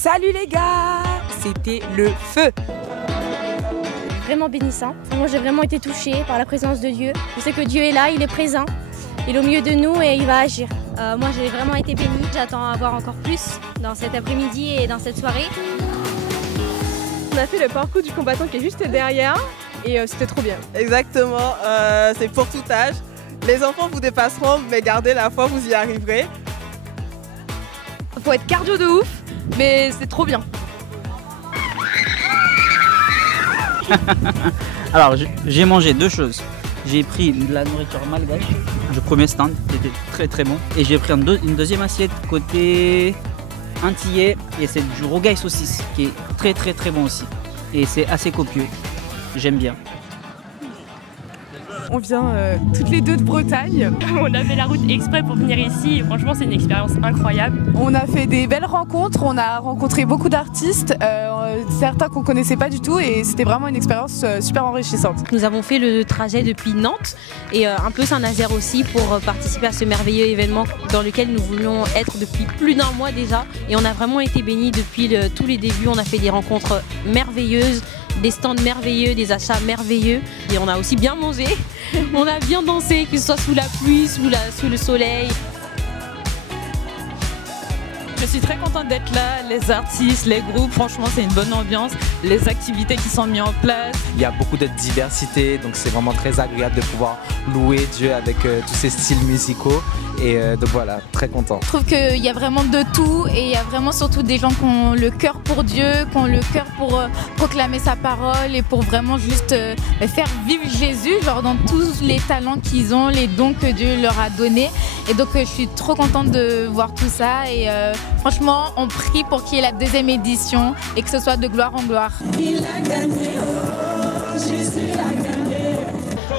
Salut les gars, c'était le feu. Vraiment bénissant. Moi j'ai vraiment été touchée par la présence de Dieu. Je sais que Dieu est là, il est présent, il est au milieu de nous et il va agir. Moi j'ai vraiment été bénie, j'attends à voir encore plus dans cet après-midi et dans cette soirée. On a fait le parcours du combattant qui est juste derrière et c'était trop bien. Exactement, c'est pour tout âge. Les enfants vous dépasseront, mais gardez la foi, vous y arriverez. Faut être cardio de ouf, mais c'est trop bien. Alors j'ai mangé deux choses. J'ai pris de la nourriture malgache, le premier stand qui était très très bon. Et j'ai pris une deuxième assiette côté antillais et c'est du rogaille saucisse qui est très très très bon aussi. Et c'est assez copieux, j'aime bien. On vient toutes les deux de Bretagne. On a fait la route exprès pour venir ici et franchement c'est une expérience incroyable. On a fait des belles rencontres, on a rencontré beaucoup d'artistes, certains qu'on connaissait pas du tout et c'était vraiment une expérience super enrichissante. Nous avons fait le trajet depuis Nantes et un peu Saint-Nazaire aussi pour participer à ce merveilleux événement dans lequel nous voulions être depuis plus d'un mois déjà. Et on a vraiment été bénis depuis tous les débuts, on a fait des rencontres merveilleuses, des stands merveilleux, des achats merveilleux et on a aussi bien mangé, on a bien dansé, que ce soit sous la pluie, sous le soleil. Je suis très contente d'être là, les artistes, les groupes, franchement c'est une bonne ambiance, les activités qui sont mises en place. Il y a beaucoup de diversité, donc c'est vraiment très agréable de pouvoir louer Dieu avec tous ces styles musicaux. Et donc voilà, très content. Je trouve qu'il y a vraiment de tout et il y a vraiment surtout des gens qui ont le cœur pour Dieu, qui ont le cœur pour proclamer sa parole et pour vraiment juste faire vivre Jésus, genre dans tous les talents qu'ils ont, les dons que Dieu leur a donnés. Et donc je suis trop contente de voir tout ça et franchement on prie pour qu'il y ait la deuxième édition et que ce soit de gloire en gloire.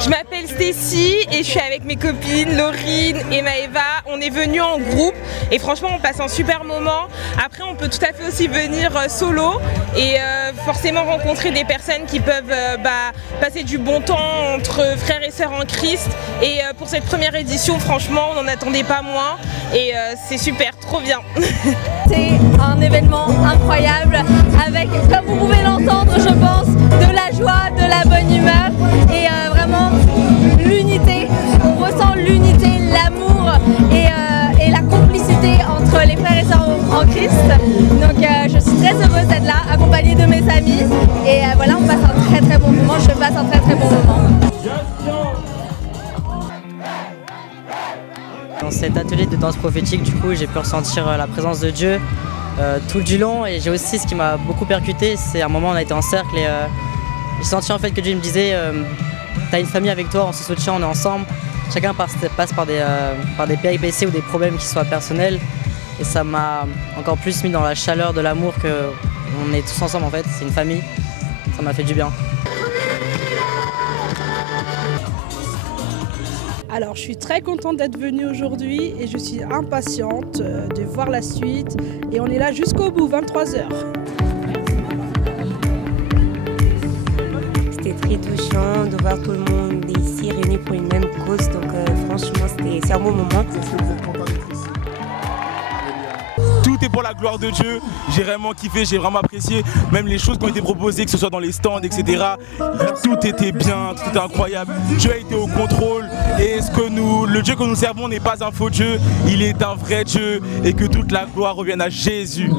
Je m'appelle Stécie et je suis avec mes copines Laurine et Maëva. On est venus en groupe et franchement on passe un super moment. Après on peut tout à fait aussi venir solo et forcément rencontrer des personnes qui peuvent passer du bon temps entre frères et sœurs en Christ. Et pour cette première édition franchement on n'en attendait pas moins et c'est super, trop bien. C'est un événement incroyable avec, comme vous pouvez l'entendre je pense, de la joie, de la bonne humeur et vraiment l'unité, on ressent l'unité, l'amour et la complicité entre les frères et sœurs en Christ. Donc je suis très heureuse d'être là, accompagnée de mes amis et voilà, on passe un très très bon moment, je passe un très très bon moment. Dans cet atelier de danse prophétique, du coup, j'ai pu ressentir la présence de Dieu tout du long et j'ai aussi ce qui m'a beaucoup percuté, c'est un moment où on a été en cercle et j'ai senti en fait que Dieu me disait t'as une famille avec toi, on se soutient, on est ensemble. Chacun passe par des péripéties ou des problèmes qui soient personnels. Et ça m'a encore plus mis dans la chaleur de l'amour qu'on est tous ensemble en fait, c'est une famille. Ça m'a fait du bien. Alors je suis très contente d'être venue aujourd'hui et je suis impatiente de voir la suite. Et on est là jusqu'au bout, 23h. C'était très touchant de voir tout le monde ici réunis pour une même cause. Donc franchement, c'est un bon moment. Tout est pour la gloire de Dieu. J'ai vraiment kiffé, j'ai vraiment apprécié. Même les choses qui ont été proposées, que ce soit dans les stands, etc. Tout était bien, tout était incroyable. Dieu a été au contrôle. Et le Dieu que nous servons n'est pas un faux Dieu. Il est un vrai Dieu. Et que toute la gloire revienne à Jésus.